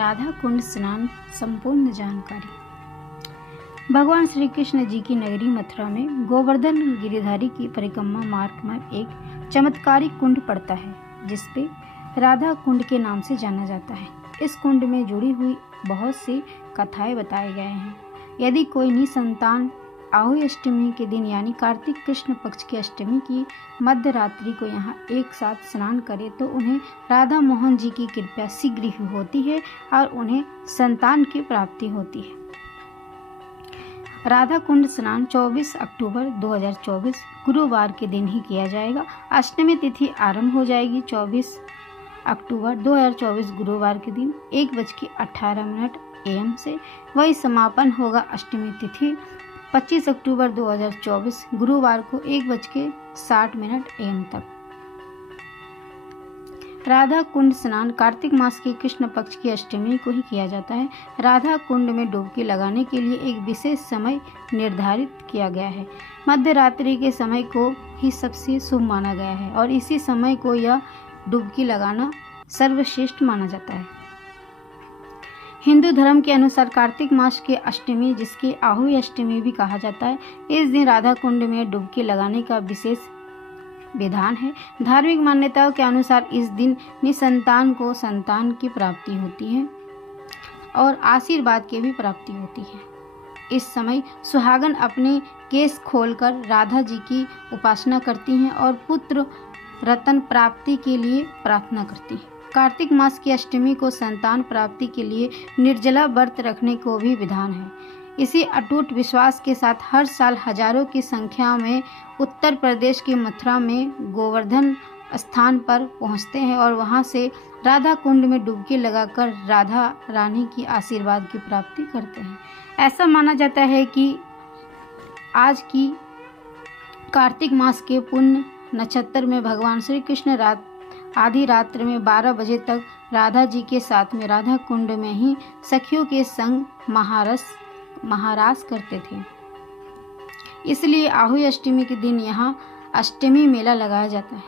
राधा कुंड स्नान संपूर्ण जानकारी। भगवान श्री कृष्ण जी की नगरी मथुरा में गोवर्धन गिरिधारी की परिक्रमा मार्ग में एक चमत्कारिक कुंड पड़ता है, जिसपे राधा कुंड के नाम से जाना जाता है। इस कुंड में जुड़ी हुई बहुत सी कथाएं बताए गए हैं। यदि कोई निसंतान आहुति अष्टमी के दिन यानी कार्तिक कृष्ण पक्ष की अष्टमी की मध्य रात्रि को यहाँ एक साथ स्नान करे तो उन्हें राधा मोहन जी की कृपा शीघ्र ही होती है और उन्हें संतान की प्राप्ति होती है। राधा कुंड स्नान 24 अक्टूबर 2024 गुरुवार के दिन ही किया जाएगा। अष्टमी तिथि आरंभ हो जाएगी 24 अक्टूबर 2024 गुरुवार के दिन 1:18 AM से। वही समापन होगा अष्टमी तिथि 25 अक्टूबर 2024 गुरुवार को 1:60 AM तक। राधा कुंड स्नान कार्तिक मास की कृष्ण पक्ष की अष्टमी को ही किया जाता है। राधा कुंड में डुबकी लगाने के लिए एक विशेष समय निर्धारित किया गया है। मध्य रात्रि के समय को ही सबसे शुभ माना गया है और इसी समय को यह डुबकी लगाना सर्वश्रेष्ठ माना जाता है। हिंदू धर्म के अनुसार कार्तिक मास की अष्टमी, जिसकी आहुति अष्टमी भी कहा जाता है, इस दिन राधा कुंड में डुबकी लगाने का विशेष विधान है। धार्मिक मान्यताओं के अनुसार इस दिन निसंतान को संतान की प्राप्ति होती है और आशीर्वाद की भी प्राप्ति होती है। इस समय सुहागन अपने केस खोलकर राधा जी की उपासना करती हैं और पुत्र रत्न प्राप्ति के लिए प्रार्थना करती हैं। कार्तिक मास की अष्टमी को संतान प्राप्ति के लिए निर्जला व्रत रखने को भी विधान है। इसी अटूट विश्वास के साथ हर साल हजारों की संख्या में उत्तर प्रदेश की मथुरा में गोवर्धन स्थान पर पहुंचते हैं और वहां से राधा कुंड में डुबकी लगाकर राधा रानी की आशीर्वाद की प्राप्ति करते हैं। ऐसा माना जाता है कि आज की कार्तिक मास के पुण्य नक्षत्र में भगवान श्री कृष्ण आधी रात्र में 12 बजे तक राधा जी के साथ में राधा कुंड में ही सखियों के संग महारास करते थे। इसलिए आहुति अष्टमी के दिन यहाँ अष्टमी मेला लगाया जाता है।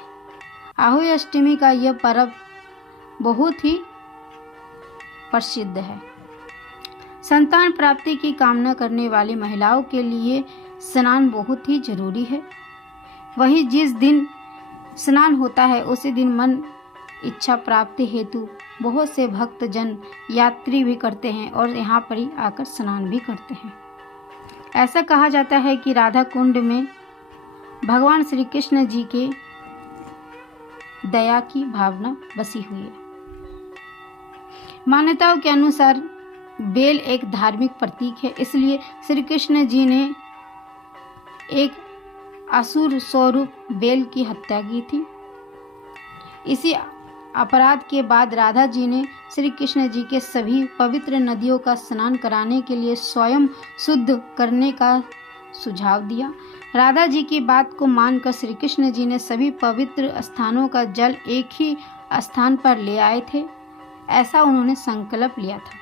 आहुति अष्टमी का यह पर्व बहुत ही प्रसिद्ध है। संतान प्राप्ति की कामना करने वाली महिलाओं के लिए स्नान बहुत ही जरूरी है। वही जिस दिन स्नान होता है उसी दिन मन इच्छा प्राप्ति हेतु बहुत से भक्त जन यात्री भी करते हैं और यहाँ पर ही आकर स्नान भी करते हैं। ऐसा कहा जाता है कि राधा कुंड में भगवान श्री कृष्ण जी के दया की भावना बसी हुई है। मान्यताओं के अनुसार बेल एक धार्मिक प्रतीक है, इसलिए श्री कृष्ण जी ने एक असुर स्वरूप बेल की हत्या की थी। इसी अपराध के बाद राधा जी ने श्री कृष्ण जी के सभी पवित्र नदियों का स्नान कराने के लिए स्वयं शुद्ध करने का सुझाव दिया। राधा जी की बात को मानकर श्री कृष्ण जी ने सभी पवित्र स्थानों का जल एक ही स्थान पर ले आए थे। ऐसा उन्होंने संकल्प लिया था।